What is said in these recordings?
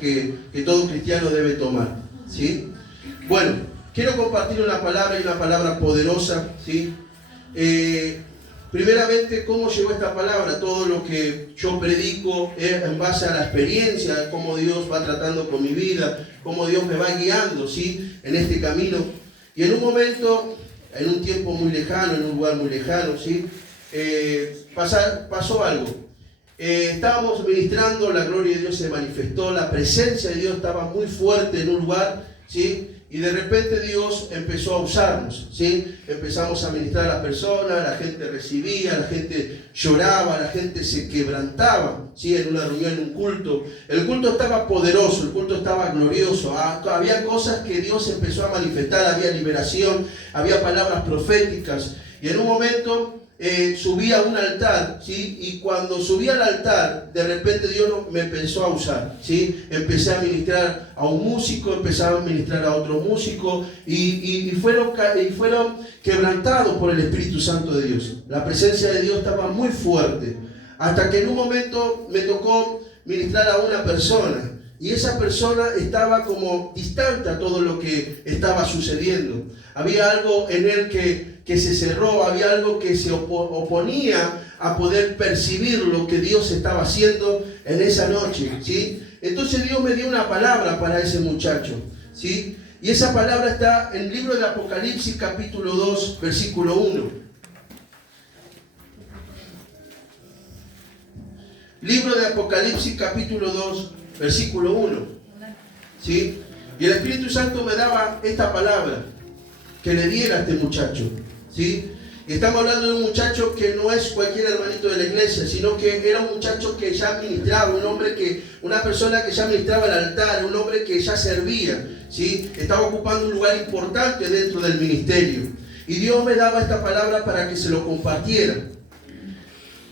que todo cristiano debe tomar, ¿sí? Bueno, quiero compartir una palabra y una palabra poderosa, ¿sí? Primeramente, ¿cómo llegó esta palabra? Todo lo que yo predico es en base a la experiencia, cómo Dios va tratando con mi vida, cómo Dios me va guiando, ¿sí? En este camino. Y en un momento, en un tiempo muy lejano, en un lugar muy lejano, ¿sí? Pasó algo. Estábamos ministrando, la gloria de Dios se manifestó, la presencia de Dios estaba muy fuerte en un lugar, ¿sí? Y de repente Dios empezó a usarnos, ¿sí? Empezamos a ministrar a las personas, la gente recibía, la gente lloraba, la gente se quebrantaba, ¿sí? En una reunión, en un culto. El culto estaba poderoso, el culto estaba glorioso. Había cosas que Dios empezó a manifestar, había liberación, había palabras proféticas. Y en un momento subí a un altar, ¿sí? Y cuando subí al altar, de repente Dios me empezó a usar, ¿sí? Empecé a ministrar a un músico, empecé a ministrar a otro músico y fueron quebrantados por el Espíritu Santo de Dios. La presencia de Dios estaba muy fuerte, hasta que en un momento me tocó ministrar a una persona. Y esa persona estaba como distante a todo lo que estaba sucediendo. Había algo en él que se cerró, había algo que se oponía a poder percibir lo que Dios estaba haciendo en esa noche, ¿sí? Entonces Dios me dio una palabra para ese muchacho, ¿sí? Y esa palabra está en el libro de Apocalipsis capítulo 2, versículo 1. Libro de Apocalipsis capítulo 2, versículo 1, ¿sí? Y el Espíritu Santo me daba esta palabra que le diera a este muchacho, ¿sí? Y estamos hablando de un muchacho que no es cualquier hermanito de la iglesia, sino que era un muchacho que ya ministraba, una persona que ya ministraba el altar, un hombre que ya servía, ¿sí? Estaba ocupando un lugar importante dentro del ministerio. Y Dios me daba esta palabra para que se lo compartiera.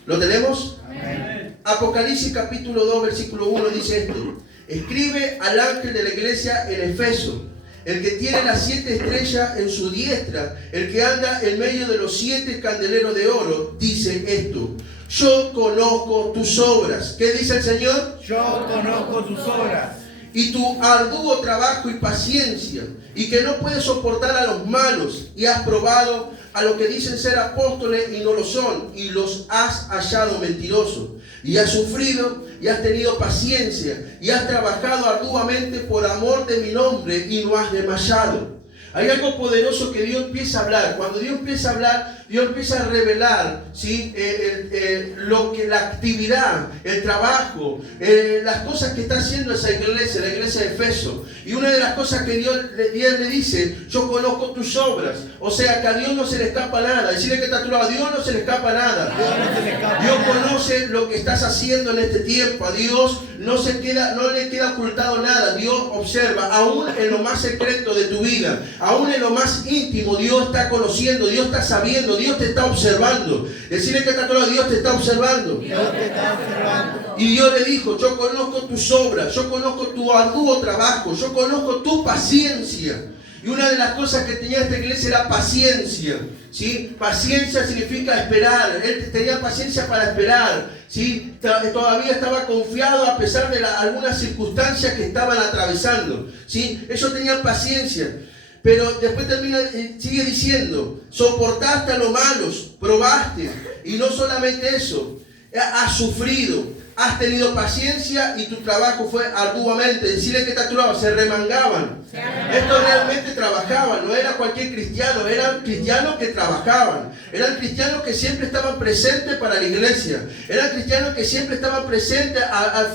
¿Lo tenemos? Amén. Apocalipsis capítulo 2, versículo 1 dice esto: escribe al ángel de la iglesia en Efeso, el que tiene las 7 estrellas en su diestra, el que anda en medio de los 7 candeleros de oro, dice esto: yo conozco tus obras. ¿Qué dice el Señor? Yo conozco tus obras. Y tu arduo trabajo y paciencia, y que no puedes soportar a los malos, y has probado a los que dicen ser apóstoles y no lo son, y los has hallado mentirosos. Y has sufrido y has tenido paciencia y has trabajado arduamente por amor de mi nombre y no has desmayado. Hay algo poderoso que Dios empieza a hablar. Cuando Dios empieza a hablar, Dios empieza a revelar, ¿sí? La actividad, el trabajo, las cosas que está haciendo esa iglesia, la iglesia de Efeso. Y una de las cosas que Dios le dice: yo conozco tus obras. O sea que a Dios no se le escapa nada. Decirle que está a tu lado: a Dios no se le escapa nada. Dios conoce lo que estás haciendo en este tiempo. A Dios no le queda ocultado nada. Dios observa, aún en lo más secreto de tu vida, aún en lo más íntimo, Dios está conociendo, Dios está sabiendo, Dios te está observando. Decirle que está a tu lado: Dios te está observando. Dios te está observando. Y Dios le dijo: yo conozco tus obras, yo conozco tu arduo trabajo, yo conozco tu paciencia. Y una de las cosas que tenía esta iglesia era paciencia, ¿sí? Paciencia significa esperar. Él tenía paciencia para esperar, ¿sí? Todavía estaba confiado a pesar de algunas circunstancias que estaban atravesando, ¿sí? Ellos tenían paciencia. Pero después sigue diciendo: soportaste a los malos, probaste. Y no solamente eso, has sufrido, has tenido paciencia y tu trabajo fue arduamente. Decirle que está a tu lado: se remangaban. Estos realmente trabajaban, no era cualquier cristiano, eran cristianos que trabajaban. Eran cristianos que siempre estaban presentes para la iglesia. Eran cristianos que siempre estaban presentes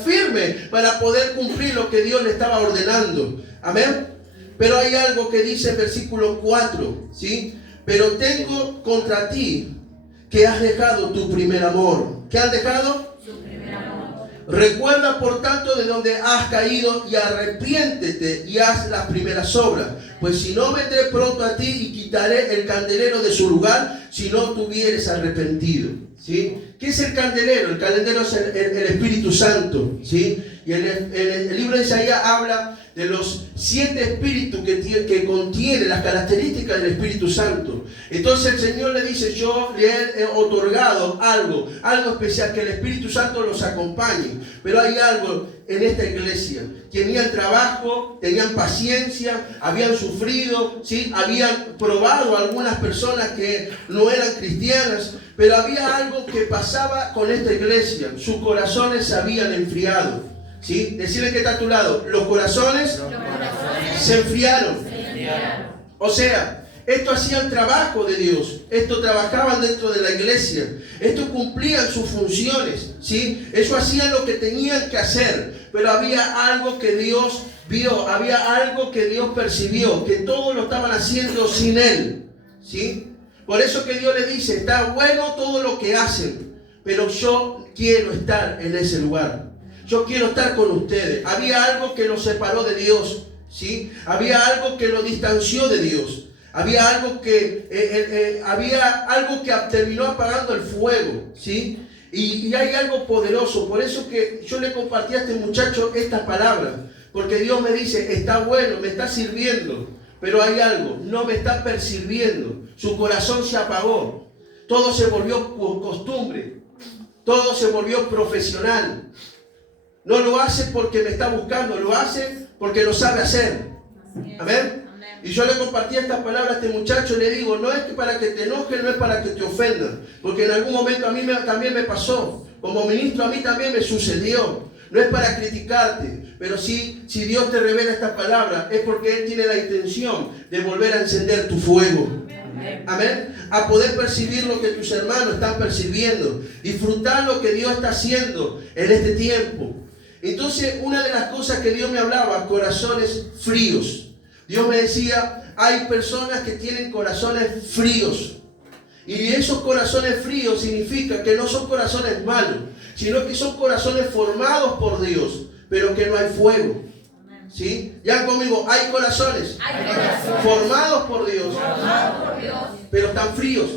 firme para poder cumplir lo que Dios le estaba ordenando. Amén. Pero hay algo que dice el versículo 4, ¿sí? Pero tengo contra ti que has dejado tu primer amor. ¿Qué has dejado? Su primer amor. Recuerda por tanto de donde has caído y arrepiéntete y haz las primeras obras. Pues si no, vendré pronto a ti y quitaré el candelero de su lugar si no te hubieres arrepentido, ¿sí? ¿Qué es el candelero? El candelero es el Espíritu Santo, ¿sí? Y el libro de Isaías habla de los 7 espíritus que contiene las características del Espíritu Santo. Entonces el Señor le dice, yo le he otorgado algo especial, que el Espíritu Santo los acompañe. Pero hay algo en esta iglesia. Tenían trabajo, tenían paciencia, habían sufrido, ¿sí? Habían probado a algunas personas que no eran cristianas, pero había algo que pasaba con esta iglesia. Sus corazones se habían enfriado. ¿Sí? Decirle que está a tu lado, los corazones se enfriaron. O sea, esto hacían trabajo de Dios, esto trabajaban dentro de la iglesia, esto cumplían sus funciones, ¿sí? Eso hacían lo que tenían que hacer, pero había algo que Dios vio, había algo que Dios percibió, que todos lo estaban haciendo sin Él, ¿sí? Por eso que Dios le dice, está bueno todo lo que hacen, pero yo quiero estar en ese lugar. Yo quiero estar con ustedes. Había algo que los separó de Dios, ¿sí? Había algo que los distanció de Dios. Había algo que terminó apagando el fuego, ¿sí? Y hay algo poderoso. Por eso que yo le compartí a este muchacho estas palabras. Porque Dios me dice, está bueno, me está sirviendo. Pero hay algo, no me está percibiendo. Su corazón se apagó. Todo se volvió costumbre. Todo se volvió profesional. No lo hace porque me está buscando, lo hace porque lo sabe hacer. Amén. Y yo le compartí estas palabras a este muchacho y le digo, no es que para que te enojes, no es para que te ofendan. Porque en algún momento a mí también me pasó. Como ministro a mí también me sucedió. No es para criticarte, pero si Dios te revela estas palabras es porque Él tiene la intención de volver a encender tu fuego. Amén. A poder percibir lo que tus hermanos están percibiendo. Disfrutar lo que Dios está haciendo en este tiempo. Entonces, una de las cosas que Dios me hablaba, corazones fríos. Dios me decía, hay personas que tienen corazones fríos. Y esos corazones fríos significa que no son corazones malos, sino que son corazones formados por Dios, pero que no hay fuego. ¿Sí? Ya conmigo, hay corazones formados por Dios, pero están fríos.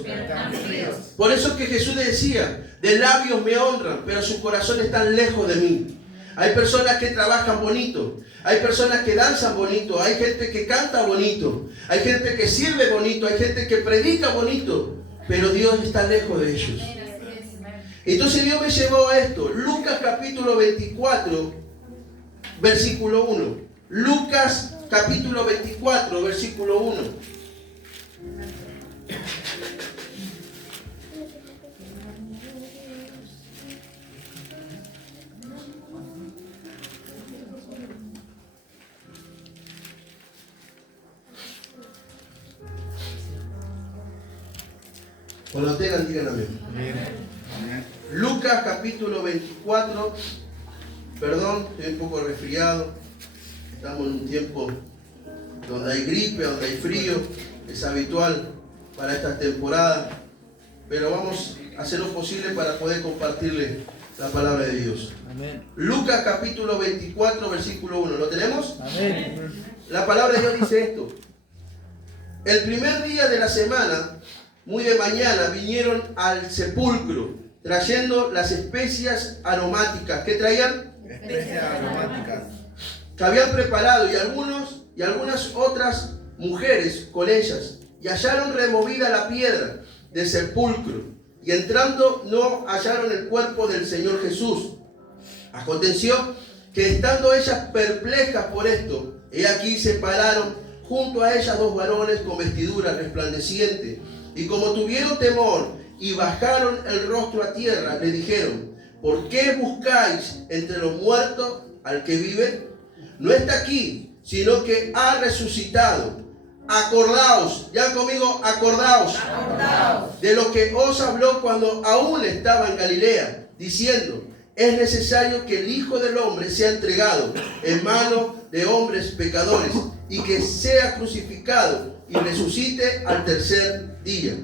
Por eso es que Jesús le decía, de labios me honran, pero sus corazones están lejos de mí. Hay personas que trabajan bonito, hay personas que danzan bonito, hay gente que canta bonito, hay gente que sirve bonito, hay gente que predica bonito, pero Dios está lejos de ellos. Entonces Dios me llevó a esto. Lucas capítulo 24, versículo 1. Lucas capítulo 24, versículo 1. Cuando tengan, digan amén. Lucas capítulo 24. Perdón, estoy un poco resfriado. Estamos en un tiempo donde hay gripe, donde hay frío. Es habitual para esta temporada. Pero vamos a hacer lo posible para poder compartirle la palabra de Dios. Amén. Lucas capítulo 24, versículo 1. ¿Lo tenemos? Amén. La palabra de Dios dice esto. El primer día de la semana, muy de mañana, vinieron al sepulcro, trayendo las especias aromáticas. ¿Qué traían? Especias aromáticas. Que habían preparado, y algunas otras mujeres con ellas. Y hallaron removida la piedra del sepulcro. Y entrando no hallaron el cuerpo del Señor Jesús. Aconteció que estando ellas perplejas por esto, he aquí se pararon junto a ellas dos varones con vestiduras resplandecientes. Y como tuvieron temor y bajaron el rostro a tierra, le dijeron, ¿por qué buscáis entre los muertos al que vive? No está aquí, sino que ha resucitado. Acordaos, ya conmigo, acordaos de lo que os habló cuando aún estaba en Galilea, diciendo, es necesario que el Hijo del Hombre sea entregado en manos de hombres pecadores y que sea crucificado y resucite al tercer día.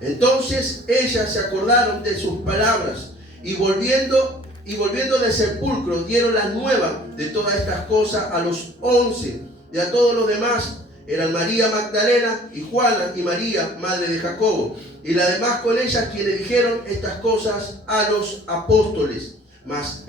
Entonces ellas se acordaron de sus palabras y volviendo del sepulcro dieron la nueva de todas estas cosas a los 11 y a todos los demás. Eran María Magdalena y Juana y María, madre de Jacobo, y las demás con ellas quienes dijeron estas cosas a los apóstoles. mas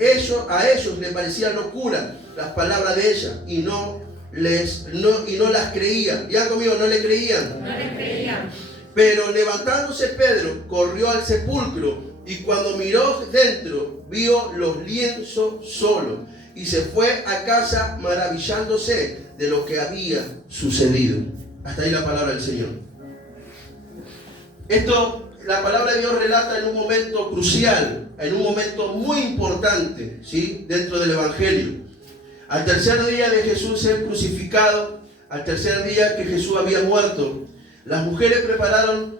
a ellos les parecía locura las palabras de ella y no las creían. Digan conmigo, no le creían. No le creían. Pero levantándose Pedro, corrió al sepulcro y cuando miró dentro, vio los lienzos solos y se fue a casa maravillándose de lo que había sucedido. Hasta ahí la palabra del Señor. Esto, la palabra de Dios relata en un momento crucial, en un momento muy importante, ¿sí?, dentro del Evangelio. Al tercer día de Jesús ser crucificado, al tercer día que Jesús había muerto, las mujeres prepararon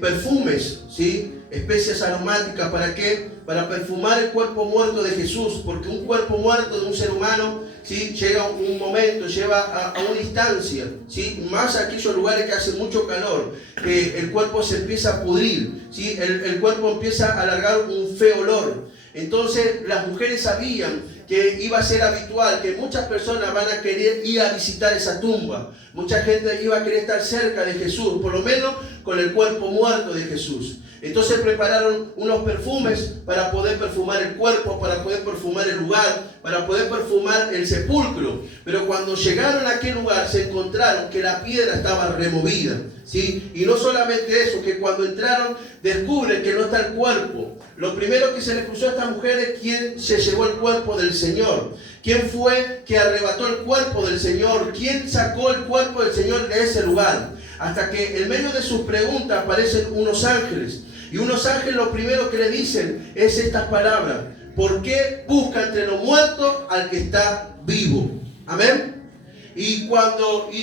perfumes, ¿sí?, especias aromáticas. ¿Para qué? Para perfumar el cuerpo muerto de Jesús, porque un cuerpo muerto de un ser humano, ¿sí?, llega un momento, lleva a una instancia, ¿sí?, más aquellos lugares que hace mucho calor, que el cuerpo se empieza a pudrir, ¿sí?, el cuerpo empieza a alargar un feo olor. Entonces las mujeres sabían que iba a ser habitual, que muchas personas van a querer ir a visitar esa tumba. Mucha gente iba a querer estar cerca de Jesús, por lo menos con el cuerpo muerto de Jesús. Entonces prepararon unos perfumes para poder perfumar el cuerpo, para poder perfumar el lugar, para poder perfumar el sepulcro. Pero cuando llegaron a aquel lugar se encontraron que la piedra estaba removida, ¿sí? Y no solamente eso, que cuando entraron descubren que no está el cuerpo. Lo primero que se les cruzó a estas mujeres, ¿quién se llevó el cuerpo del Señor? ¿Quién fue que arrebató el cuerpo del Señor? ¿Quién sacó el cuerpo del Señor de ese lugar? Hasta que en medio de sus preguntas aparecen unos ángeles. Y unos ángeles lo primero que le dicen es estas palabras: ¿por qué busca entre los muertos al que está vivo? Amén. Y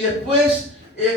después,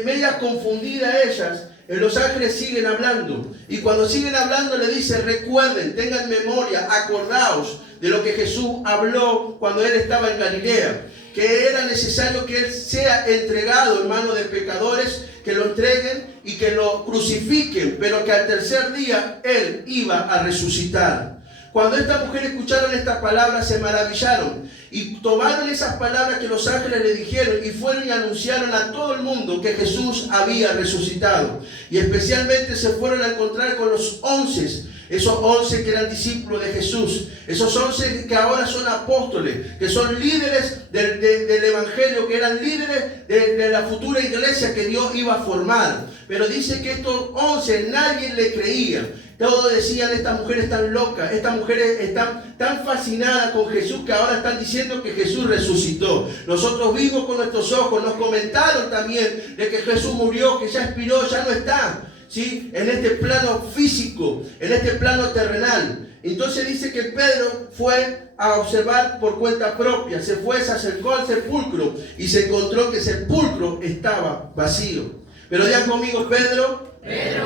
media confundida ellas, los ángeles siguen hablando. Y cuando siguen hablando le dice: recuerden, tengan memoria, acordaos de lo que Jesús habló cuando Él estaba en Galilea, que era necesario que Él sea entregado en manos de pecadores, que lo entreguen y que lo crucifiquen, pero que al tercer día Él iba a resucitar. Cuando estas mujeres escucharon estas palabras, se maravillaron y tomaron esas palabras que los ángeles le dijeron y fueron y anunciaron a todo el mundo que Jesús había resucitado. Y especialmente se fueron a encontrar con los 11, esos 11 que eran discípulos de Jesús, esos 11 que ahora son apóstoles, que son líderes del Evangelio, que eran líderes de la futura iglesia que Dios iba a formar. Pero dice que estos 11 nadie le creía. Todos decían: estas mujeres están locas, estas mujeres están tan fascinadas con Jesús que ahora están diciendo que Jesús resucitó. Nosotros vimos con nuestros ojos, nos comentaron también de que Jesús murió, que ya expiró, ya no está, ¿sí?, en este plano físico, en este plano terrenal. Entonces dice que Pedro fue a observar por cuenta propia, se acercó al sepulcro y se encontró que el sepulcro estaba vacío. Pero digan conmigo, Pedro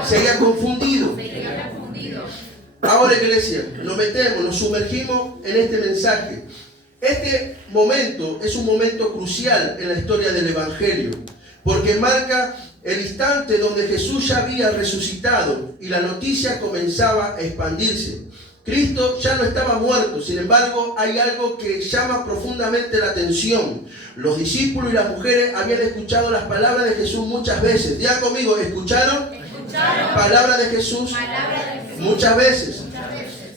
seguía confundido. Ahora, iglesia, nos sumergimos en este mensaje. Este momento es un momento crucial en la historia del Evangelio, porque marca el instante donde Jesús ya había resucitado y la noticia comenzaba a expandirse. Cristo ya no estaba muerto, sin embargo, hay algo que llama profundamente la atención. Los discípulos y las mujeres habían escuchado las palabras de Jesús muchas veces. Digan conmigo, ¿escucharon? Palabras de Jesús muchas veces.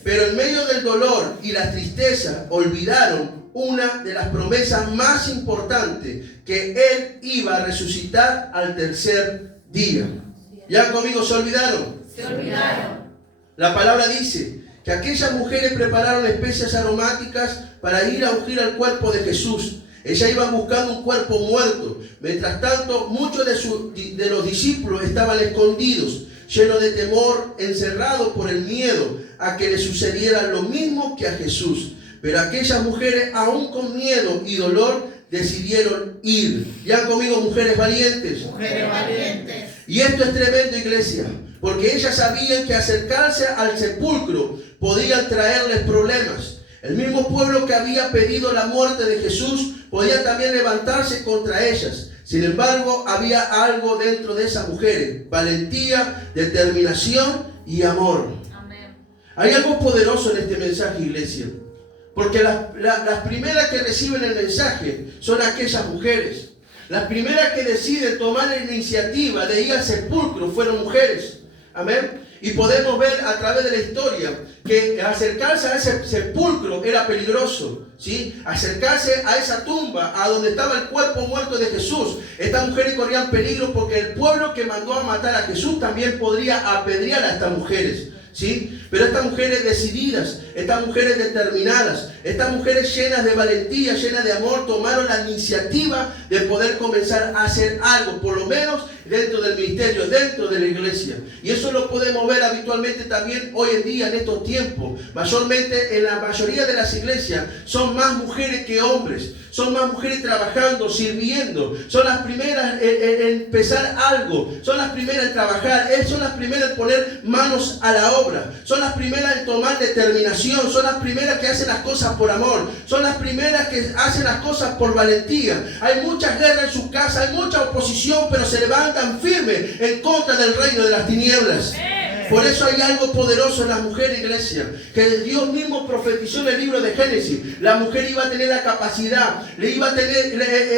Pero en medio del dolor y la tristeza olvidaron una de las promesas más importantes, que Él iba a resucitar al tercer día. ¿Ya conmigo se olvidaron? Se olvidaron. La palabra dice que aquellas mujeres prepararon especias aromáticas para ir a ungir al cuerpo de Jesús. Ellas iban buscando un cuerpo muerto. Mientras tanto, muchos de los discípulos estaban escondidos, llenos de temor, encerrados por el miedo a que le sucediera lo mismo que a Jesús. Pero aquellas mujeres, aún con miedo y dolor, decidieron ir. ¿Ya conmigo, mujeres valientes? Mujeres valientes. Y esto es tremendo, iglesia, porque ellas sabían que acercarse al sepulcro podían traerles problemas. El mismo pueblo que había pedido la muerte de Jesús podía también levantarse contra ellas. Sin embargo, había algo dentro de esas mujeres: valentía, determinación y amor. Amén. Hay algo poderoso en este mensaje, iglesia, porque las primeras que reciben el mensaje son aquellas mujeres. Las primeras que deciden tomar la iniciativa de ir al sepulcro fueron mujeres. Amén. Y podemos ver a través de la historia que acercarse a ese sepulcro era peligroso, ¿sí? Acercarse a esa tumba, a donde estaba el cuerpo muerto de Jesús. Estas mujeres corrían peligro porque el pueblo que mandó a matar a Jesús también podría apedrear a estas mujeres, ¿sí? Pero estas mujeres decididas, estas mujeres determinadas, estas mujeres llenas de valentía, llenas de amor, tomaron la iniciativa de poder comenzar a hacer algo, por lo menos dentro del ministerio, dentro de la iglesia. Y eso lo podemos ver habitualmente también hoy en día, en estos tiempos. Mayormente en la mayoría de las iglesias son más mujeres que hombres. Son más mujeres trabajando, sirviendo. Son las primeras en empezar algo. Son las primeras en trabajar. Son las primeras en poner manos a la obra. Son las primeras en tomar determinación. Son las primeras que hacen las cosas por amor. Son las primeras que hacen las cosas por valentía. Hay muchas guerras en sus casas. Hay mucha oposición, pero se levantan firmes en contra del reino de las tinieblas. Por eso hay algo poderoso en las mujeres, iglesia, que Dios mismo profetizó en el libro de Génesis. La mujer iba a tener la capacidad, le iba a tener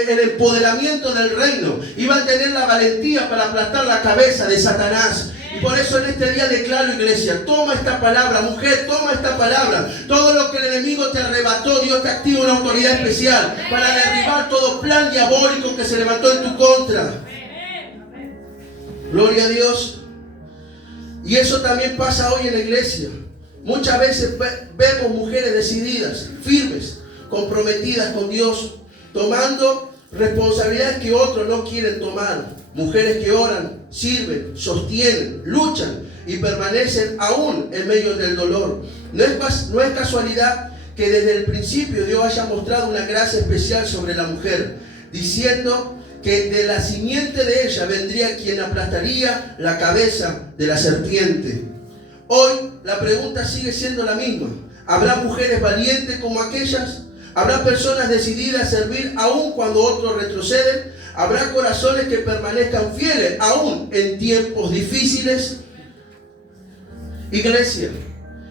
el empoderamiento del reino, iba a tener la valentía para aplastar la cabeza de Satanás. Y por eso en este día declaro, iglesia, toma esta palabra, mujer, toma esta palabra. Todo lo que el enemigo te arrebató, Dios te activa una autoridad especial para derribar todo plan diabólico que se levantó en tu contra. Gloria a Dios. Y eso también pasa hoy en la iglesia. Muchas veces vemos mujeres decididas, firmes, comprometidas con Dios, tomando responsabilidades que otros no quieren tomar. Mujeres que oran, sirven, sostienen, luchan y permanecen aún en medio del dolor. No es casualidad que desde el principio Dios haya mostrado una gracia especial sobre la mujer, diciendo que de la simiente de ella vendría quien aplastaría la cabeza de la serpiente. Hoy la pregunta sigue siendo la misma. ¿Habrá mujeres valientes como aquellas? ¿Habrá personas decididas a servir aún cuando otros retroceden? ¿Habrá corazones que permanezcan fieles aún en tiempos difíciles? Iglesia,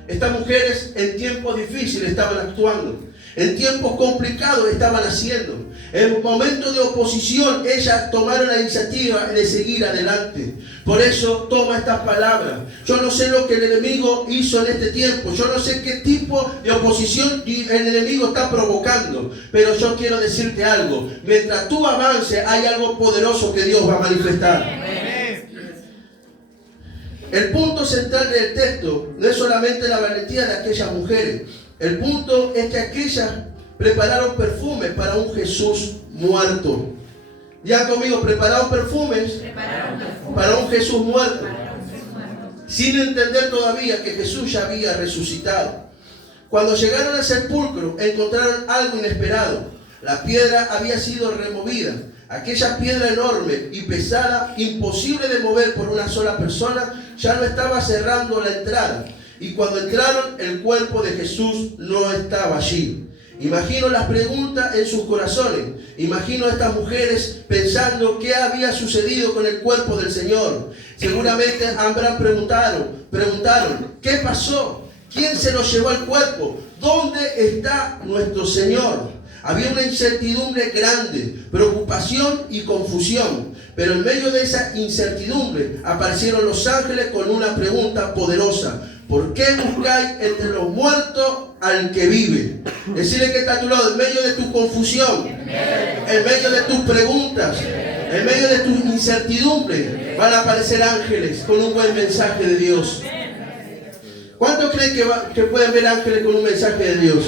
estas mujeres en tiempos difíciles estaban actuando. En tiempos complicados estaban haciendo. En momentos de oposición, ellas tomaron la iniciativa de seguir adelante. Por eso toma estas palabras. Yo no sé lo que el enemigo hizo en este tiempo. Yo no sé qué tipo de oposición el enemigo está provocando. Pero yo quiero decirte algo. Mientras tú avances, hay algo poderoso que Dios va a manifestar. El punto central del texto no es solamente la valentía de aquellas mujeres. El punto es que aquellas prepararon perfumes para un Jesús muerto. Ya conmigo, prepararon perfumes para un Jesús muerto. Sin entender todavía que Jesús ya había resucitado. Cuando llegaron al sepulcro, encontraron algo inesperado. La piedra había sido removida. Aquella piedra enorme y pesada, imposible de mover por una sola persona, ya no estaba cerrando la entrada. Y cuando entraron, el cuerpo de Jesús no estaba allí. Imagino las preguntas en sus corazones. Imagino a estas mujeres pensando qué había sucedido con el cuerpo del Señor. Seguramente habrán preguntaron, ¿qué pasó? ¿Quién se lo llevó al cuerpo? ¿Dónde está nuestro Señor? Había una incertidumbre grande, preocupación y confusión. Pero en medio de esa incertidumbre aparecieron los ángeles con una pregunta poderosa. ¿Por qué buscáis entre los muertos al que vive? Decirle que está a tu lado, en medio de tu confusión, en medio de tus preguntas, en medio de tu incertidumbre, van a aparecer ángeles con un buen mensaje de Dios. ¿Cuántos creen que pueden ver ángeles con un mensaje de Dios?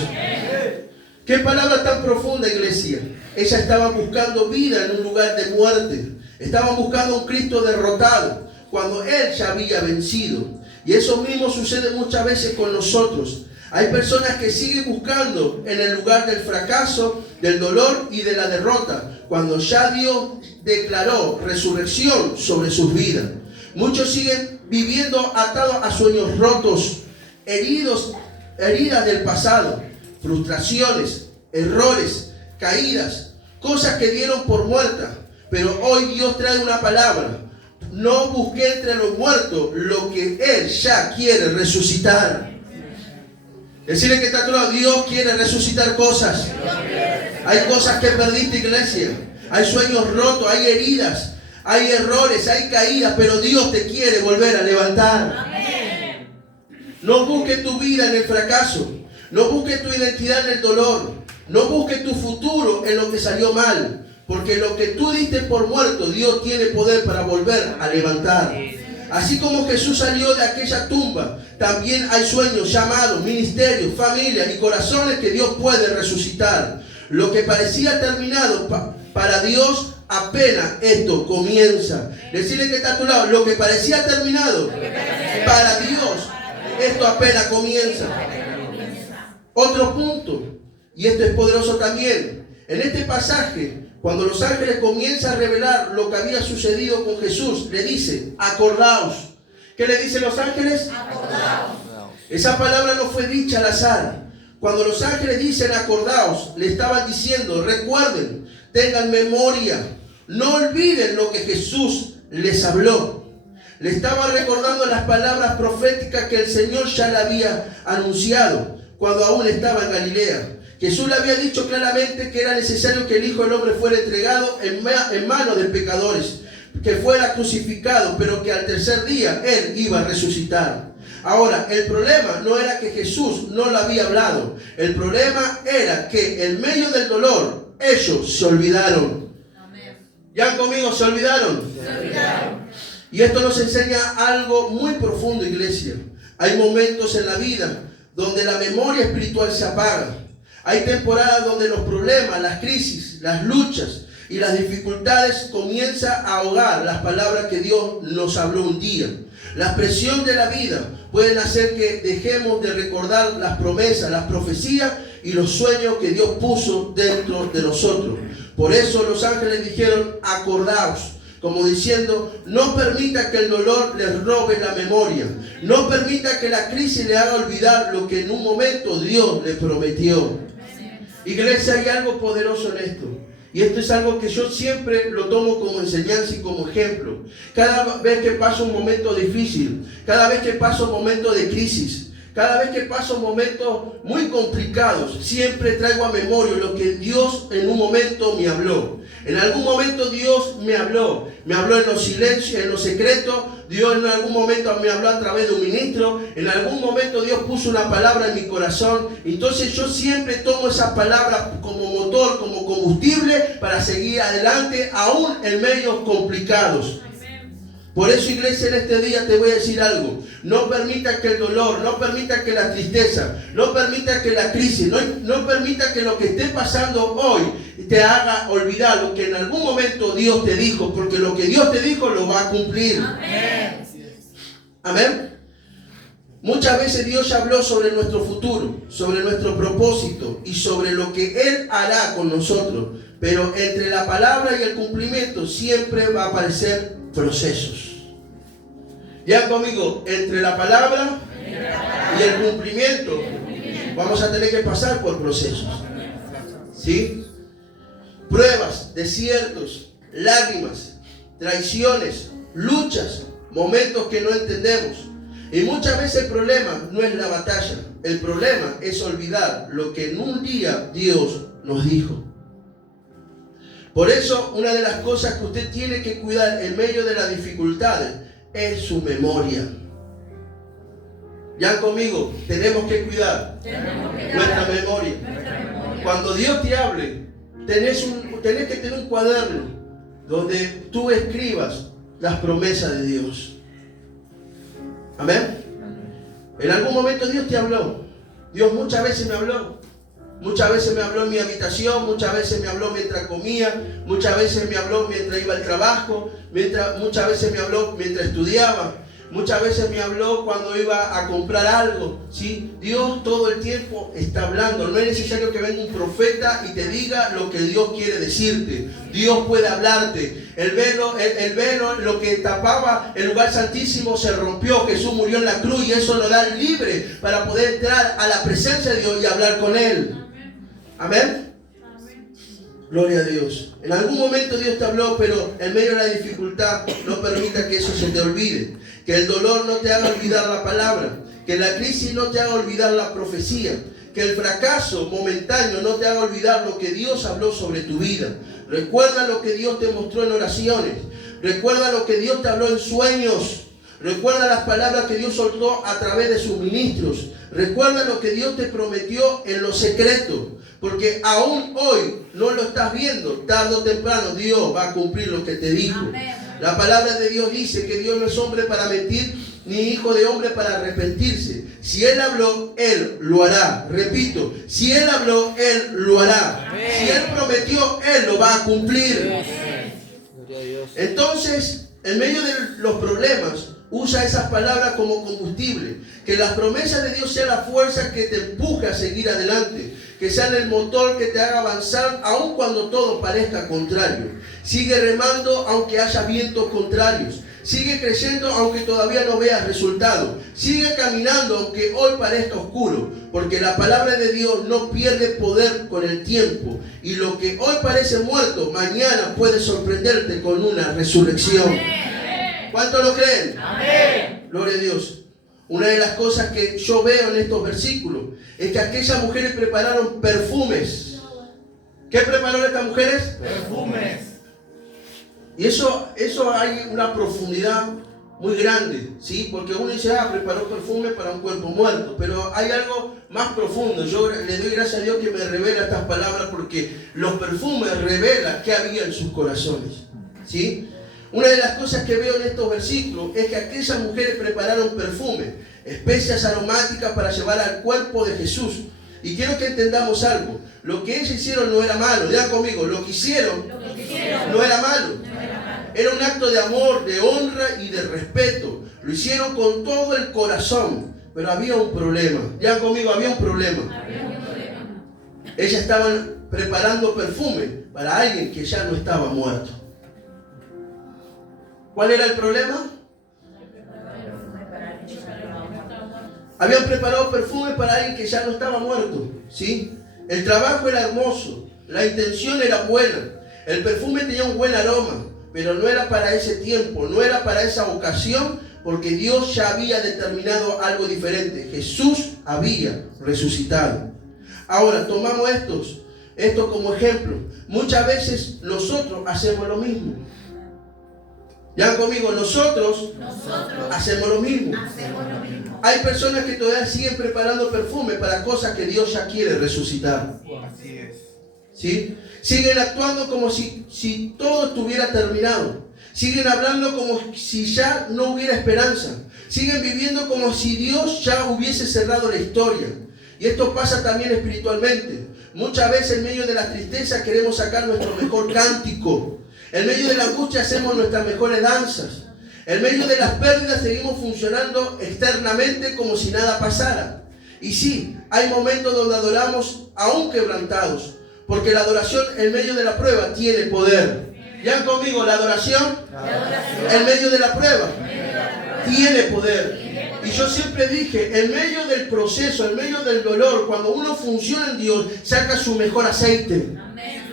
¿Qué palabra tan profunda, iglesia? Ellas estaban buscando vida en un lugar de muerte. Estaban buscando a un Cristo derrotado, cuando Él ya había vencido. Y eso mismo sucede muchas veces con nosotros. Hay personas que siguen buscando en el lugar del fracaso, del dolor y de la derrota, cuando ya Dios declaró resurrección sobre sus vidas. Muchos siguen viviendo atados a sueños rotos, heridas del pasado, frustraciones, errores, caídas, cosas que dieron por muertas. Pero hoy Dios trae una palabra. No busqué entre los muertos lo que Él ya quiere resucitar. Decirle que está a tu lado, Dios quiere resucitar cosas. Hay cosas que perdiste, iglesia. Hay sueños rotos, hay heridas, hay errores, hay caídas, pero Dios te quiere volver a levantar. No busques tu vida en el fracaso. No busques tu identidad en el dolor. No busques tu futuro en lo que salió mal. Porque lo que tú diste por muerto, Dios tiene poder para volver a levantar. Así como Jesús salió de aquella tumba, también hay sueños, llamados, ministerios, familias y corazones que Dios puede resucitar. Lo que parecía terminado para Dios, apenas esto comienza. Decirle que está a tu lado, lo que parecía terminado para Dios, esto apenas comienza. Otro punto, y esto es poderoso también. En este pasaje, cuando los ángeles comienzan a revelar lo que había sucedido con Jesús, le dice, acordaos. ¿Qué le dicen los ángeles? Acordaos. Esa palabra no fue dicha al azar. Cuando los ángeles dicen acordaos, le estaban diciendo, recuerden, tengan memoria, no olviden lo que Jesús les habló. Le estaban recordando las palabras proféticas que el Señor ya le había anunciado cuando aún estaba en Galilea. Jesús le había dicho claramente que era necesario que el Hijo del Hombre fuera entregado en manos de pecadores, que fuera crucificado, pero que al tercer día Él iba a resucitar. Ahora, el problema no era que Jesús no lo había hablado. El problema era que en medio del dolor, ellos se olvidaron. ¿Ya conmigo se olvidaron? Se olvidaron. Y esto nos enseña algo muy profundo, iglesia. Hay momentos en la vida donde la memoria espiritual se apaga. Hay temporadas donde los problemas, las crisis, las luchas y las dificultades comienzan a ahogar las palabras que Dios nos habló un día. La presión de la vida pueden hacer que dejemos de recordar las promesas, las profecías y los sueños que Dios puso dentro de nosotros. Por eso los ángeles dijeron, acordaos. Como diciendo, no permita que el dolor les robe la memoria. No permita que la crisis le haga olvidar lo que en un momento Dios le prometió. Iglesia, hay algo poderoso en esto. Y esto es algo que yo siempre lo tomo como enseñanza y como ejemplo. Cada vez que paso un momento difícil, cada vez que paso un momento de crisis, cada vez que paso momentos muy complicados, siempre traigo a memoria lo que Dios en un momento me habló. En algún momento Dios me habló en los silencios, en los secretos. Dios en algún momento me habló a través de un ministro. En algún momento Dios puso una palabra en mi corazón. Entonces yo siempre tomo esa palabra como motor, como combustible para seguir adelante, aún en medios complicados. Por eso, iglesia, en este día te voy a decir algo. No permita que el dolor, no permita que la tristeza, no permita que la crisis, no permita que lo que esté pasando hoy te haga olvidar lo que en algún momento Dios te dijo, porque lo que Dios te dijo lo va a cumplir. Amén. Amén. Muchas veces Dios ya habló sobre nuestro futuro, sobre nuestro propósito y sobre lo que Él hará con nosotros. Pero entre la palabra y el cumplimiento siempre va a aparecer procesos. Ya conmigo, entre la palabra y el cumplimiento vamos a tener que pasar por procesos. ¿Sí? Pruebas, desiertos, lágrimas, traiciones, luchas, momentos que no entendemos. Y muchas veces el problema no es la batalla. El problema es olvidar lo que en un día Dios nos dijo. Por eso, una de las cosas que usted tiene que cuidar en medio de las dificultades es su memoria. Ya conmigo, tenemos que cuidar nuestra memoria. Cuando Dios te hable, tenés que tener un cuaderno donde tú escribas las promesas de Dios. Amén. En algún momento Dios te habló. Dios muchas veces me habló. Muchas veces me habló en mi habitación, muchas veces me habló mientras comía, muchas veces me habló mientras iba al trabajo, muchas veces me habló mientras estudiaba, muchas veces me habló cuando iba a comprar algo. ¿Sí? Dios todo el tiempo está hablando. No es necesario que venga un profeta y te diga lo que Dios quiere decirte. Dios puede hablarte. El velo, lo que tapaba el lugar santísimo se rompió. Jesús murió en la cruz y eso lo da libre para poder entrar a la presencia de Dios y hablar con Él. Amén. Gloria a Dios. En algún momento Dios te habló, pero en medio de la dificultad no permita que eso se te olvide. Que el dolor no te haga olvidar la palabra. Que la crisis no te haga olvidar la profecía. Que el fracaso momentáneo no te haga olvidar lo que Dios habló sobre tu vida. Recuerda lo que Dios te mostró en oraciones. Recuerda lo que Dios te habló en sueños. Recuerda las palabras que Dios soltó a través de sus ministros. Recuerda lo que Dios te prometió en lo secreto. Porque aún hoy no lo estás viendo. Tarde o temprano Dios va a cumplir lo que te dijo. Amén. La palabra de Dios dice que Dios no es hombre para mentir, ni hijo de hombre para arrepentirse. Si Él habló, Él lo hará. Repito, si Él habló, Él lo hará. Amén. Si Él prometió, Él lo va a cumplir. Gloria a Dios. Entonces, en medio de los problemas, usa esas palabras como combustible. Que las promesas de Dios sean la fuerza que te empuje a seguir adelante. Que sean el motor que te haga avanzar aun cuando todo parezca contrario. Sigue remando aunque haya vientos contrarios. Sigue creciendo aunque todavía no veas resultado. Sigue caminando aunque hoy parezca oscuro. Porque la palabra de Dios no pierde poder con el tiempo. Y lo que hoy parece muerto, mañana puede sorprenderte con una resurrección. ¿Cuántos lo creen? Amén. Gloria a Dios. Una de las cosas que yo veo en estos versículos es que aquellas mujeres prepararon perfumes. ¿Qué prepararon estas mujeres? Perfumes. Y eso hay una profundidad muy grande, ¿sí? Porque uno dice, preparó perfume para un cuerpo muerto, pero hay algo más profundo. Yo le doy gracias a Dios que me revela estas palabras, porque los perfumes revelan qué había en sus corazones, ¿sí? Una de las cosas que veo en estos versículos es que aquellas mujeres prepararon perfume, especias aromáticas para llevar al cuerpo de Jesús. Y quiero que entendamos algo. Lo que ellos hicieron no era malo. Digan conmigo, lo que hicieron no era malo. Era un acto de amor, de honra y de respeto. Lo hicieron con todo el corazón. Pero había un problema. Digan conmigo, había un problema. Ellas estaban preparando perfume para alguien que ya no estaba muerto. ¿Cuál era el problema? Habían preparado perfume para alguien que ya no estaba muerto, ¿sí? El trabajo era hermoso, la intención era buena, el perfume tenía un buen aroma, pero no era para ese tiempo, no era para esa ocasión, porque Dios ya había determinado algo diferente. Jesús había resucitado. Ahora, tomamos esto como ejemplo. Muchas veces nosotros hacemos lo mismo. Ya conmigo, nosotros hacemos lo mismo. Hay personas que todavía siguen preparando perfume para cosas que Dios ya quiere resucitar. Así es. ¿Sí? Siguen actuando como si todo estuviera terminado. Siguen hablando como si ya no hubiera esperanza. Siguen viviendo como si Dios ya hubiese cerrado la historia. Y esto pasa también espiritualmente. Muchas veces en medio de la tristeza queremos sacar nuestro mejor cántico. En medio de la angustia hacemos nuestras mejores danzas. En medio de las pérdidas seguimos funcionando externamente como si nada pasara. Y sí, hay momentos donde adoramos aún quebrantados, porque la adoración en medio de la prueba tiene poder. ¿Ya conmigo? La adoración en medio de la prueba tiene poder. Y yo siempre dije, en medio del proceso, en medio del dolor, cuando uno funciona en Dios, saca su mejor aceite.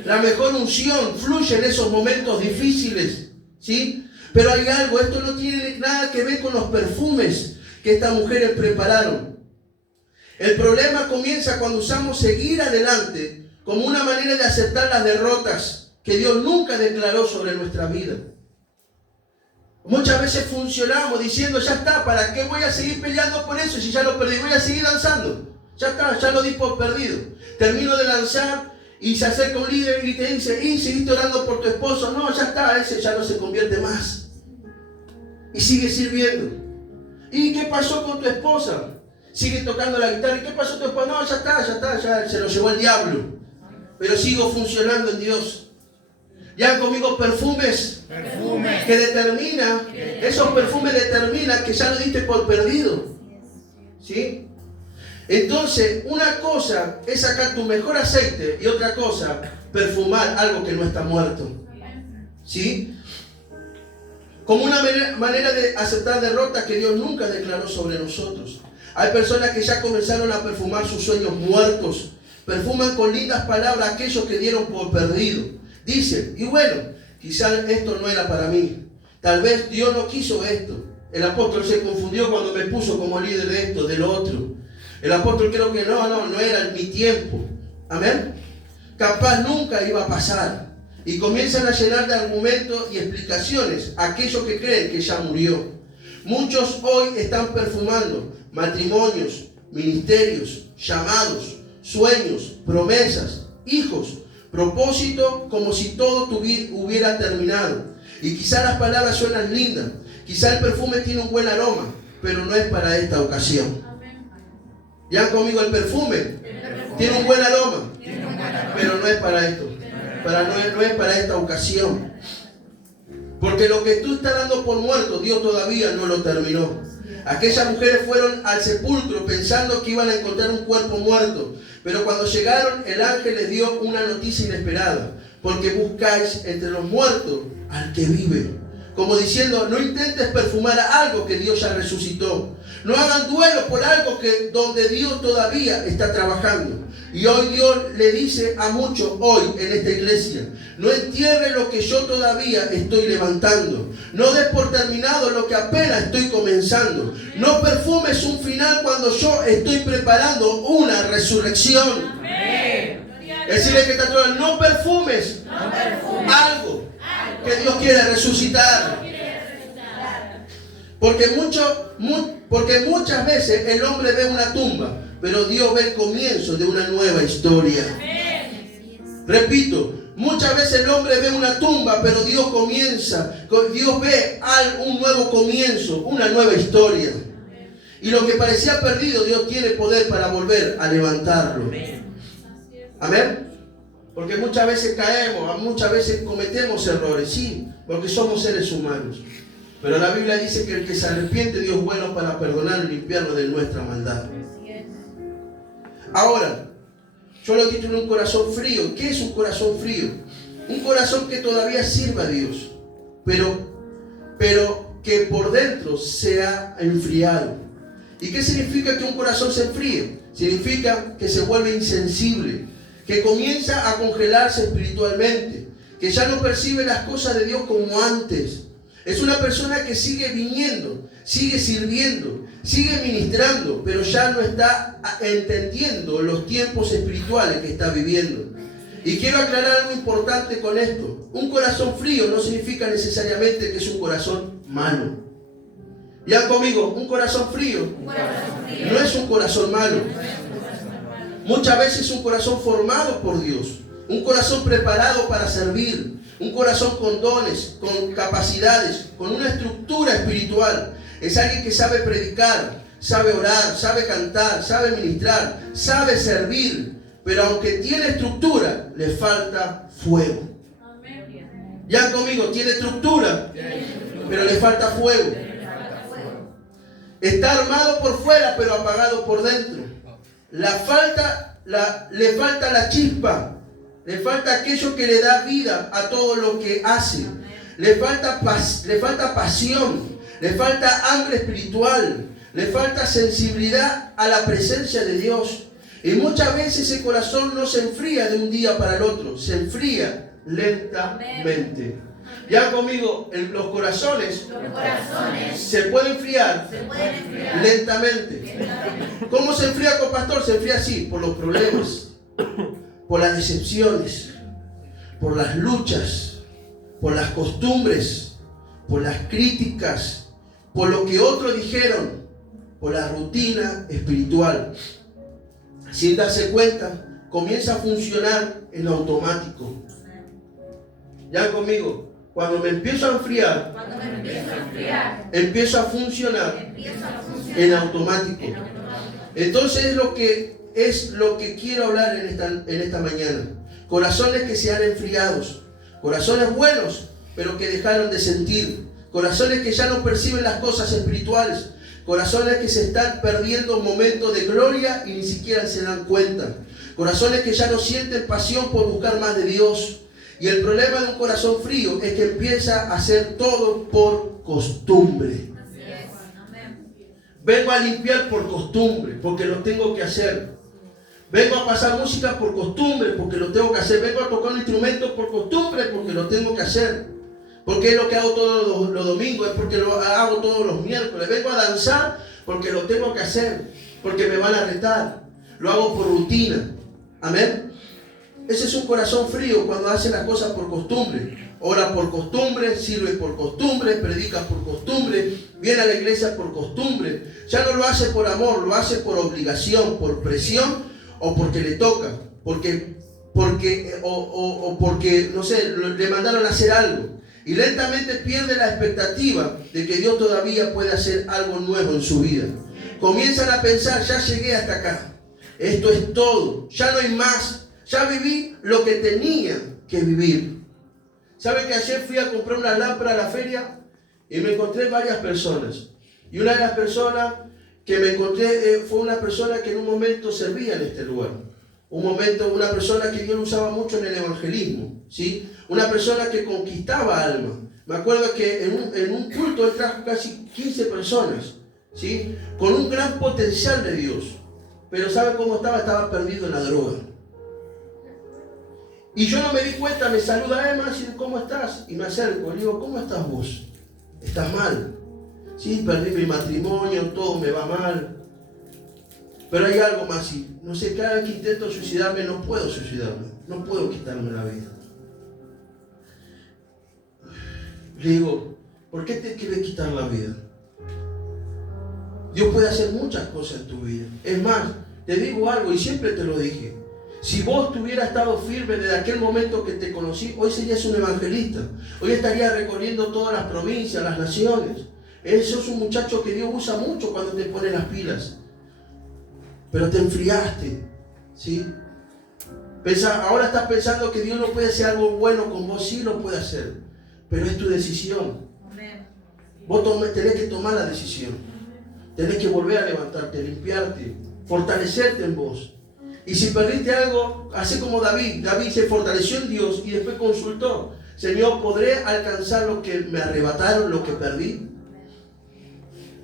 La mejor unción fluye en esos momentos difíciles, ¿sí? Pero hay algo, esto no tiene nada que ver con los perfumes que estas mujeres prepararon. El problema comienza cuando usamos seguir adelante como una manera de aceptar las derrotas que Dios nunca declaró sobre nuestra vida. Muchas veces funcionamos diciendo, ya está, ¿para qué voy a seguir peleando por eso si ya lo perdí? Voy a seguir danzando. Ya está, ya lo di por perdido. Termino de danzar y se acerca un líder y te dice, ¿y seguiste orando por tu esposo? No, ya está, ese ya no se convierte más. Y sigue sirviendo. ¿Y qué pasó con tu esposa? Sigue tocando la guitarra. ¿Y qué pasó con tu esposa? No, ya está, ya se lo llevó el diablo. Pero sigo funcionando en Dios. Ya conmigo perfumes que determina, esos perfumes determinan que ya lo diste por perdido. ¿Sí? Entonces, una cosa es sacar tu mejor aceite y otra cosa, perfumar algo que no está muerto. ¿Sí? Como una manera de aceptar derrotas que Dios nunca declaró sobre nosotros. Hay personas que ya comenzaron a perfumar sus sueños muertos. Perfuman con lindas palabras aquellos que dieron por perdido. Dicen, y bueno, quizás esto no era para mí. Tal vez Dios no quiso esto. El apóstol se confundió cuando me puso como líder de esto, de lo otro. El apóstol creo que no era mi tiempo. Amén. Capaz nunca iba a pasar. Y comienzan a llenar de argumentos y explicaciones a aquellos que creen que ya murió. Muchos hoy están perfumando matrimonios, ministerios, llamados, sueños, promesas, hijos, propósito, como si todo hubiera terminado. Y quizá las palabras suenan lindas, quizá el perfume tiene un buen aroma, pero no es para esta ocasión. Ya conmigo, el perfume tiene un buen aroma, pero no es para esto. No es para esta ocasión. Porque lo que tú estás dando por muerto, Dios todavía no lo terminó. Aquellas mujeres fueron al sepulcro pensando que iban a encontrar un cuerpo muerto. Pero cuando llegaron, el ángel les dio una noticia inesperada. Porque buscáis entre los muertos al que vive. Como diciendo, no intentes perfumar algo que Dios ya resucitó. No hagan duelo por algo donde Dios todavía está trabajando. Y hoy Dios le dice a muchos hoy en esta iglesia, no entierre lo que yo todavía estoy levantando. No des por terminado lo que apenas estoy comenzando. No perfumes un final cuando yo estoy preparando una resurrección. Decirle que está todo, no perfumes algo que Dios quiere resucitar. Porque muchas veces el hombre ve una tumba, pero Dios ve el comienzo de una nueva historia. Repito, muchas veces el hombre ve una tumba, pero Dios ve un nuevo comienzo, una nueva historia. Y lo que parecía perdido, Dios tiene poder para volver a levantarlo. Amén. Porque muchas veces caemos, muchas veces cometemos errores, sí, porque somos seres humanos. Pero la Biblia dice que el que se arrepiente, Dios es bueno para perdonar y limpiarnos de nuestra maldad. Ahora, yo lo titulo un corazón frío. ¿Qué es un corazón frío? Un corazón que todavía sirva a Dios, pero que por dentro se ha enfriado. ¿Y qué significa que un corazón se enfríe? Significa que se vuelve insensible, que comienza a congelarse espiritualmente, que ya no percibe las cosas de Dios como antes. Es una persona que sigue viniendo, sigue sirviendo, sigue ministrando, pero ya no está entendiendo los tiempos espirituales que está viviendo. Y quiero aclarar algo importante con esto. Un corazón frío no significa necesariamente que es un corazón malo. Ya conmigo, un corazón frío no es un corazón malo. Muchas veces es un corazón formado por Dios, un corazón preparado para servir, un corazón con dones, con capacidades, con una estructura espiritual. Es alguien que sabe predicar, sabe orar, sabe cantar, sabe ministrar, sabe servir, pero aunque tiene estructura, le falta fuego. Ya conmigo, tiene estructura, pero le falta fuego. Está armado por fuera, pero apagado por dentro. Le falta la chispa, le falta aquello que le da vida a todo lo que hace. Le falta pasión, le falta hambre espiritual, le falta sensibilidad a la presencia de Dios. Y muchas veces ese corazón no se enfría de un día para el otro, se enfría lentamente. Ya conmigo, los corazones se pueden enfriar lentamente. ¿Cómo se enfría con pastor? Se enfría así, por los problemas, por las decepciones, por las luchas, por las costumbres, por las críticas, por lo que otros dijeron, por la rutina espiritual. Sin darse cuenta, comienza a funcionar en automático. Ya conmigo. Cuando me empiezo a enfriar, empiezo a funcionar en automático. Entonces es lo que quiero hablar en esta mañana. Corazones que se han enfriado, corazones buenos, pero que dejaron de sentir, corazones que ya no perciben las cosas espirituales, corazones que se están perdiendo momentos de gloria y ni siquiera se dan cuenta, corazones que ya no sienten pasión por buscar más de Dios. Y el problema de un corazón frío es que empieza a hacer todo por costumbre. Vengo a limpiar por costumbre, porque lo tengo que hacer. Vengo a pasar música por costumbre, porque lo tengo que hacer. Vengo a tocar un instrumento por costumbre, porque lo tengo que hacer. Porque es lo que hago todos los domingos, es porque lo hago todos los miércoles. Vengo a danzar porque lo tengo que hacer, porque me van a retar. Lo hago por rutina. Amén. Ese es un corazón frío cuando hace las cosas por costumbre. Ora por costumbre, sirve por costumbre, predica por costumbre, viene a la iglesia por costumbre. Ya no lo hace por amor, lo hace por obligación, por presión o porque le toca. Porque no sé, le mandaron a hacer algo. Y lentamente pierde la expectativa de que Dios todavía puede hacer algo nuevo en su vida. Comienzan a pensar, ya llegué hasta acá. Esto es todo, ya no hay más. Ya viví lo que tenía que vivir. ¿Sabe que ayer fui a comprar una lámpara a la feria y me encontré varias personas? Y una de las personas que me encontré fue una persona que en un momento servía en este lugar. Una persona que Dios usaba mucho en el evangelismo, ¿sí? Una persona que conquistaba almas. Me acuerdo que en un culto él trajo casi 15 personas, ¿sí? Con un gran potencial de Dios. Pero ¿sabe cómo estaba? Estaba perdido en la droga. Y yo no me di cuenta, me saluda Emma y dice, ¿cómo estás? Y me acerco, le digo, ¿cómo estás vos? ¿Estás mal? Sí, perdí mi matrimonio, todo me va mal. Pero hay algo más, y no sé, cada vez que intento suicidarme, no puedo suicidarme, no puedo quitarme la vida. Le digo, ¿por qué te quieres quitar la vida? Dios puede hacer muchas cosas en tu vida. Es más, te digo algo y siempre te lo dije. Si vos hubieras estado firme desde aquel momento que te conocí, hoy serías un evangelista. Hoy estarías recorriendo todas las provincias, las naciones. Eso es un muchacho que Dios usa mucho cuando te pone las pilas. Pero te enfriaste, ¿sí? Ahora estás pensando que Dios no puede hacer algo bueno con vos. Sí lo puede hacer, pero es tu decisión. Vos tenés que tomar la decisión. Tenés que volver a levantarte, limpiarte, fortalecerte en vos. Y si perdiste algo, hacé como David. David se fortaleció en Dios y después consultó. Señor, ¿podré alcanzar lo que me arrebataron, lo que perdí?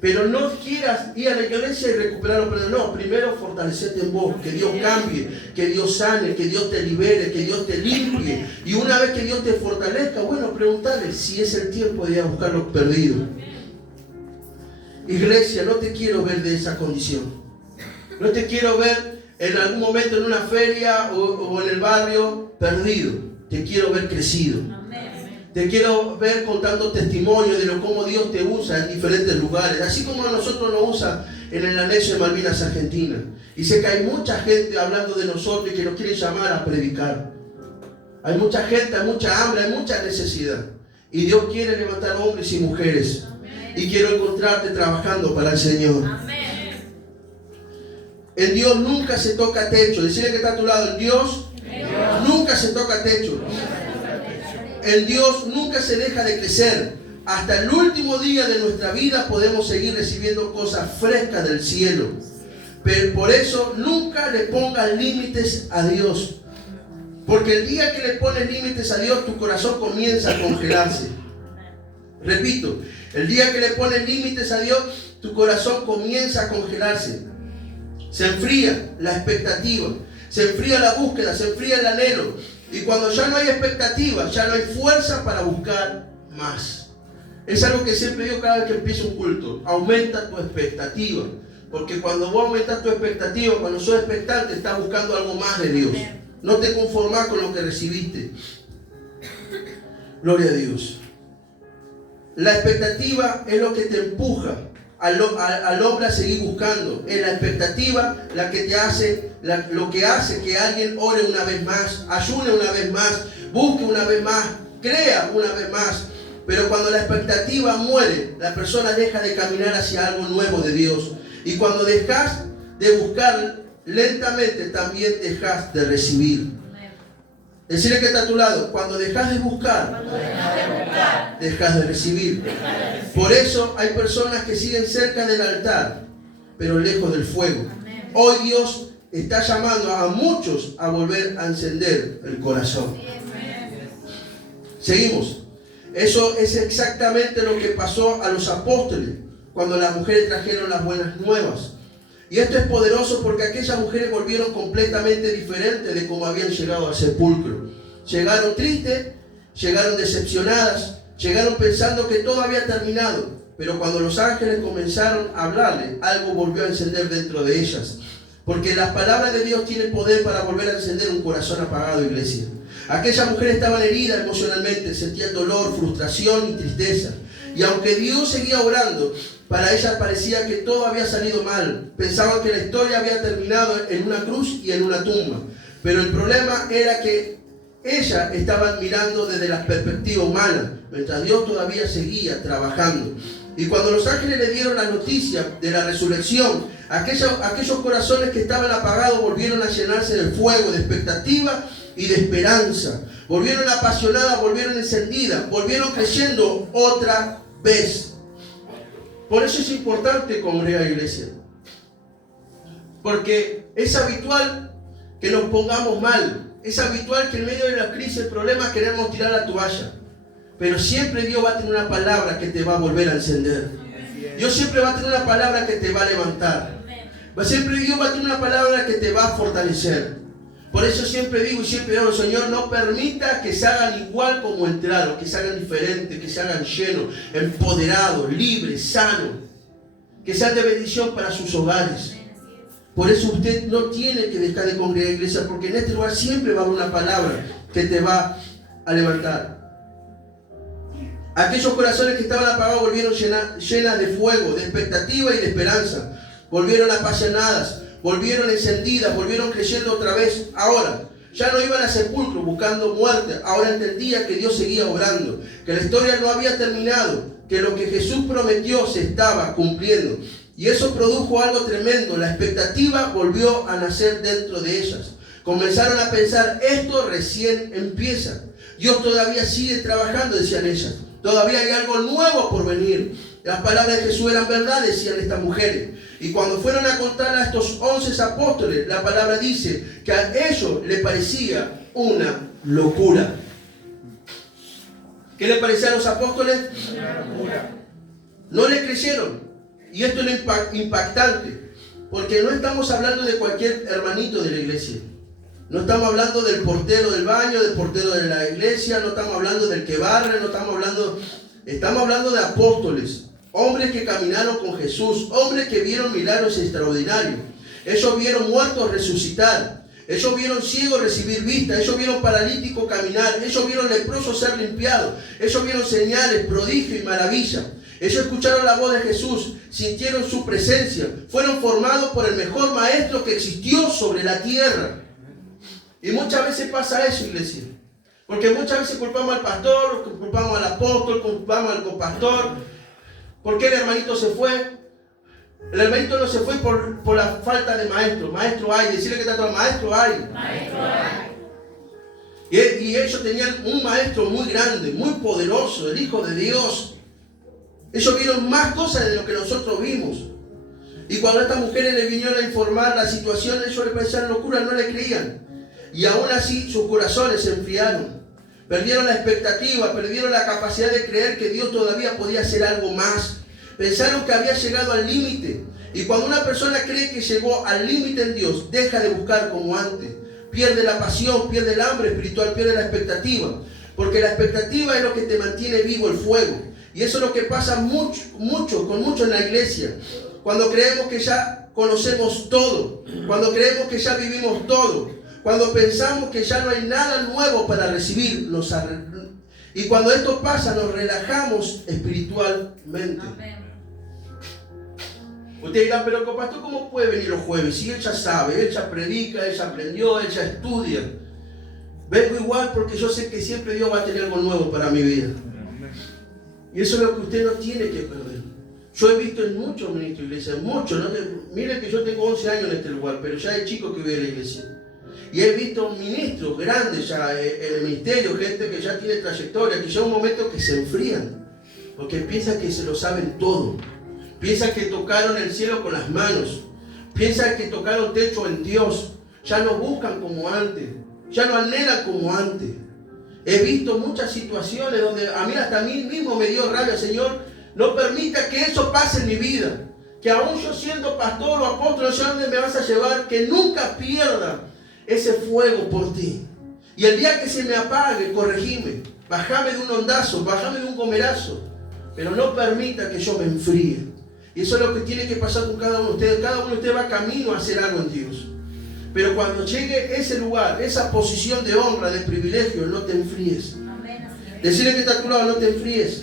Pero no quieras ir a la iglesia y recuperarlo. Pero no, primero fortalecete en vos. Que Dios cambie, que Dios sane, que Dios te libere, que Dios te limpie. Y una vez que Dios te fortalezca, bueno, preguntarle si es el tiempo de ir a buscar lo perdido. Iglesia, no te quiero ver de esa condición. No te quiero ver en algún momento en una feria o en el barrio perdido. Te quiero ver crecido. Te quiero ver contando testimonio de cómo Dios te usa en diferentes lugares. Así como a nosotros nos usa en el anexo de Malvinas, Argentina. Y sé que hay mucha gente hablando de nosotros y que nos quiere llamar a predicar. Hay mucha gente, hay mucha hambre, hay mucha necesidad. Y Dios quiere levantar hombres y mujeres. Y quiero encontrarte trabajando para el Señor. En Dios nunca se toca techo. Decirle que está a tu lado, en Dios nunca se toca techo. En Dios nunca se deja de crecer. Hasta el último día de nuestra vida podemos seguir recibiendo cosas frescas del cielo. Pero por eso nunca le pongas límites a Dios. Porque el día que le pones límites a Dios, tu corazón comienza a congelarse. Repito, el día que le pones límites a Dios, tu corazón comienza a congelarse. Se enfría la expectativa, se enfría la búsqueda, se enfría el anhelo. Y cuando ya no hay expectativa, ya no hay fuerza para buscar más. Es algo que siempre digo cada vez que empiezo un culto. Aumenta tu expectativa. Porque cuando vos aumentas tu expectativa, cuando sos expectante, estás buscando algo más de Dios. No te conformás con lo que recibiste. Gloria a Dios. La expectativa es lo que te empuja al hombre a seguir buscando. Es la expectativa la que te hace, lo que hace que alguien ore una vez más, ayune una vez más, busque una vez más, crea una vez más. Pero cuando la expectativa muere, la persona deja de caminar hacia algo nuevo de Dios. Y cuando dejas de buscar, lentamente también dejas de recibir. Decirle que está a tu lado, cuando dejas de buscar, dejas de recibir. Por eso hay personas que siguen cerca del altar, pero lejos del fuego. Hoy Dios está llamando a muchos a volver a encender el corazón. Seguimos. Eso es exactamente lo que pasó a los apóstoles cuando las mujeres trajeron las buenas nuevas. Y esto es poderoso porque aquellas mujeres volvieron completamente diferentes de cómo habían llegado al sepulcro. Llegaron tristes, llegaron decepcionadas, llegaron pensando que todo había terminado. Pero cuando los ángeles comenzaron a hablarle, algo volvió a encender dentro de ellas. Porque la palabra de Dios tiene poder para volver a encender un corazón apagado, iglesia. Aquellas mujeres estaban heridas emocionalmente, sentían dolor, frustración y tristeza. Y aunque Dios seguía obrando, para ellas parecía que todo había salido mal. Pensaban que la historia había terminado en una cruz y en una tumba. Pero el problema era que ellas estaban mirando desde la perspectiva humana, mientras Dios todavía seguía trabajando. Y cuando los ángeles le dieron la noticia de la resurrección, aquellos corazones que estaban apagados volvieron a llenarse de fuego, de expectativa y de esperanza. Volvieron apasionadas, volvieron encendidas, volvieron creyendo otra vez. Por eso es importante congregar, iglesia. Porque es habitual que nos pongamos mal. Es habitual que en medio de la crisis, el problema, queremos tirar la toalla. Pero siempre Dios va a tener una palabra que te va a volver a encender. Dios siempre va a tener una palabra que te va a levantar. Siempre Dios va a tener una palabra que te va a fortalecer. Por eso siempre digo y siempre digo, Señor, no permita que se hagan igual como entraron, que se hagan diferentes, que se hagan llenos, empoderados, libres, sanos, que sean de bendición para sus hogares. Por eso usted no tiene que dejar de congregar, iglesia, porque en este lugar siempre va a haber una palabra que te va a levantar. Aquellos corazones que estaban apagados volvieron llenas de fuego, de expectativa y de esperanza. Volvieron apasionadas, volvieron encendidas, volvieron creyendo otra vez. Ahora, ya no iban a sepulcro buscando muerte. Ahora entendía que Dios seguía obrando, que la historia no había terminado, que lo que Jesús prometió se estaba cumpliendo. Y eso produjo algo tremendo. La expectativa volvió a nacer dentro de ellas. Comenzaron a pensar, esto recién empieza. Dios todavía sigue trabajando, decían ellas. Todavía hay algo nuevo por venir. Las palabras de Jesús eran verdad, decían estas mujeres. Y cuando fueron a contar a estos 11 apóstoles, la palabra dice que a ellos les parecía una locura. ¿Qué les parecía a los apóstoles? Una locura. No le creyeron. Y esto es lo impactante. Porque no estamos hablando de cualquier hermanito de la iglesia. No estamos hablando del portero del baño, del portero de la iglesia, no estamos hablando del que barre, estamos hablando de apóstoles, hombres que caminaron con Jesús, hombres que vieron milagros extraordinarios. Ellos vieron muertos resucitar, ellos vieron ciegos recibir vista, ellos vieron paralíticos caminar, ellos vieron leprosos ser limpiados, ellos vieron señales, prodigios y maravillas. Ellos escucharon la voz de Jesús, sintieron su presencia, fueron formados por el mejor maestro que existió sobre la tierra. Y muchas veces pasa eso, iglesia. Porque muchas veces culpamos al pastor, culpamos al apóstol, culpamos al copastor. ¿Por qué el hermanito se fue? El hermanito no se fue por la falta de maestro. Maestro hay, decirle que está todo, maestro hay. Maestro hay. Y ellos tenían un maestro muy grande, muy poderoso, el Hijo de Dios. Ellos vieron más cosas de lo que nosotros vimos. Y cuando a estas mujeres les vinieron a informar la situación, ellos les parecían locura, no le creían. Y aún así sus corazones se enfriaron. Perdieron la expectativa, perdieron la capacidad de creer que Dios todavía podía hacer algo más. Pensaron que había llegado al límite. Y cuando una persona cree que llegó al límite en Dios, deja de buscar como antes. Pierde la pasión, pierde el hambre espiritual, pierde la expectativa. Porque la expectativa es lo que te mantiene vivo el fuego. Y eso es lo que pasa con mucho en la iglesia. Cuando creemos que ya conocemos todo. Cuando creemos que ya vivimos todo. Cuando pensamos que ya no hay nada nuevo para recibir, y cuando esto pasa, nos relajamos espiritualmente. Amén. Ustedes dirán, pero pastor, ¿cómo puede venir los jueves? Si él ya sabe, él ya predica, él ya aprendió, él ya estudia. Vengo igual porque yo sé que siempre Dios va a tener algo nuevo para mi vida. Y eso es lo que usted no tiene que perder. Yo he visto en muchos ministros de iglesia, muchos, ¿no? Miren que yo tengo 11 años en este lugar, pero ya hay chicos que viven en la iglesia. Y he visto ministros grandes ya en el ministerio, gente que ya tiene trayectoria, que llega un momento que se enfrían, porque piensan que se lo saben todo, piensan que tocaron el cielo con las manos, piensan que tocaron techo en Dios, ya no buscan como antes, ya no anhelan como antes. He visto muchas situaciones donde hasta a mí mismo me dio rabia, Señor, no permita que eso pase en mi vida, que aún yo siendo pastor o apóstol, no sé a dónde me vas a llevar, que nunca pierda ese fuego por ti. Y el día que se me apague, corregime. Bájame de un ondazo, bájame de un gomerazo. Pero no permita que yo me enfríe. Y eso es lo que tiene que pasar con cada uno de ustedes. Cada uno de ustedes va camino a hacer algo en Dios. Pero cuando llegue ese lugar, esa posición de honra, de privilegio, no te enfríes. Decirle que está a tu lado, no te enfríes.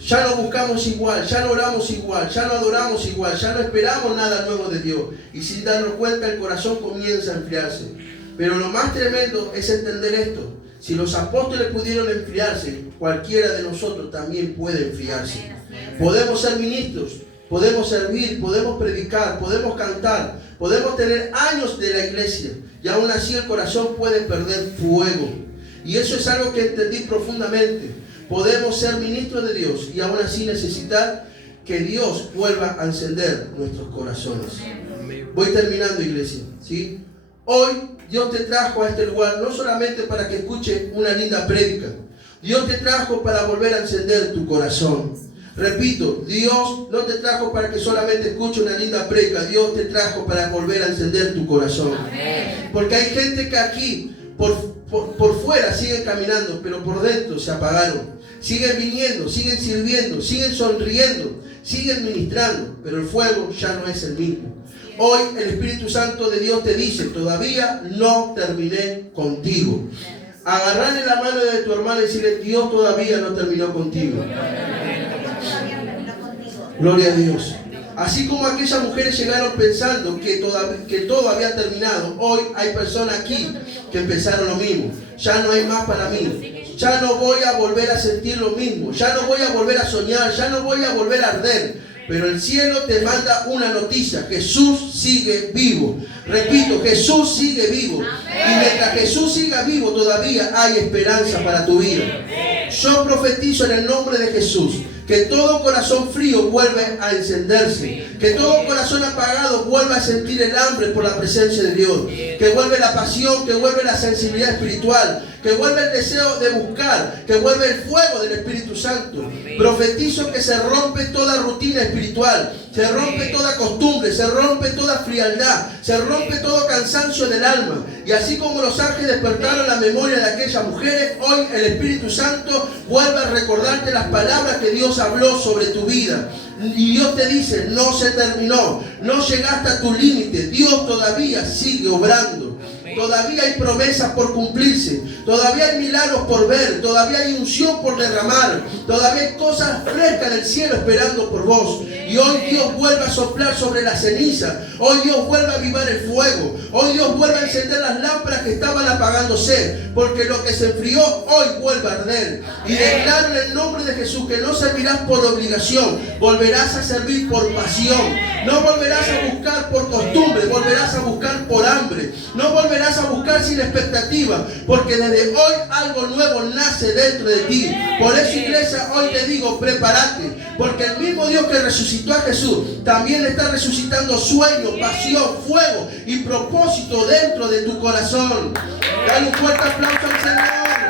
Ya no buscamos igual, ya no oramos igual, ya no adoramos igual, ya no esperamos nada nuevo de Dios. Y sin darnos cuenta el corazón comienza a enfriarse. Pero lo más tremendo es entender esto. Si los apóstoles pudieron enfriarse, cualquiera de nosotros también puede enfriarse. Podemos ser ministros, podemos servir, podemos predicar, podemos cantar, podemos tener años de la iglesia y aún así el corazón puede perder fuego. Y eso es algo que entendí profundamente. Podemos ser ministros de Dios y aún así necesitar que Dios vuelva a encender nuestros corazones. Voy terminando, iglesia, ¿sí? Hoy Dios te trajo a este lugar no solamente para que escuche una linda prédica. Dios te trajo para volver a encender tu corazón. Repito, Dios no te trajo para que solamente escuche una linda prédica. Dios te trajo para volver a encender tu corazón. Porque hay gente que aquí por fuera siguen caminando, pero por dentro se apagaron. Siguen viniendo, siguen sirviendo, siguen sonriendo, siguen ministrando, pero el fuego ya no es el mismo. Hoy el Espíritu Santo de Dios te dice, todavía no terminé contigo. Agarrarle la mano de tu hermano y decirle, Dios todavía no terminó contigo. Gloria a Dios. Así como aquellas mujeres llegaron pensando que todo había terminado, hoy hay personas aquí que empezaron lo mismo. Ya no hay más para mí. Ya no voy a volver a sentir lo mismo. Ya no voy a volver a soñar. Ya no voy a volver a arder. Pero el cielo te manda una noticia. Jesús sigue vivo. Repito, Jesús sigue vivo. Y mientras Jesús siga vivo, todavía hay esperanza para tu vida. Yo profetizo en el nombre de Jesús que todo corazón frío vuelve a encenderse. Que todo corazón apagado vuelva a sentir el hambre por la presencia de Dios. Que vuelve la pasión, que vuelve la sensibilidad espiritual. Que vuelve el deseo de buscar. Que vuelve el fuego del Espíritu Santo. Profetizo que se rompe toda rutina espiritual. Se rompe toda costumbre. Se rompe toda frialdad. Se rompe todo cansancio del alma. Y así como los ángeles despertaron la memoria de aquellas mujeres, hoy el Espíritu Santo vuelve a recordarte las palabras que Dios habló sobre tu vida. Y Dios te dice, no se terminó, no llegaste a tu límite, Dios todavía sigue obrando. Todavía hay promesas por cumplirse, todavía hay milagros por ver, todavía hay unción por derramar, todavía hay cosas frescas del cielo esperando por vos. Y hoy Dios vuelve a soplar sobre la ceniza, hoy Dios vuelve a avivar el fuego, hoy Dios vuelve a encender las lámparas que estaban apagándose, porque lo que se enfrió hoy vuelve a arder. Y declaro en el nombre de Jesús que no servirás por obligación, volverás a servir por pasión, no volverás a buscar por costumbre, volverás a buscar por hambre, no volverás a buscar sin expectativa, porque desde hoy algo nuevo nace dentro de ti. Por eso, iglesia, hoy te digo, prepárate, porque el mismo Dios que resucitó a Jesús también está resucitando sueño, pasión, fuego y propósito dentro de tu corazón. Dale un fuerte aplauso al Señor.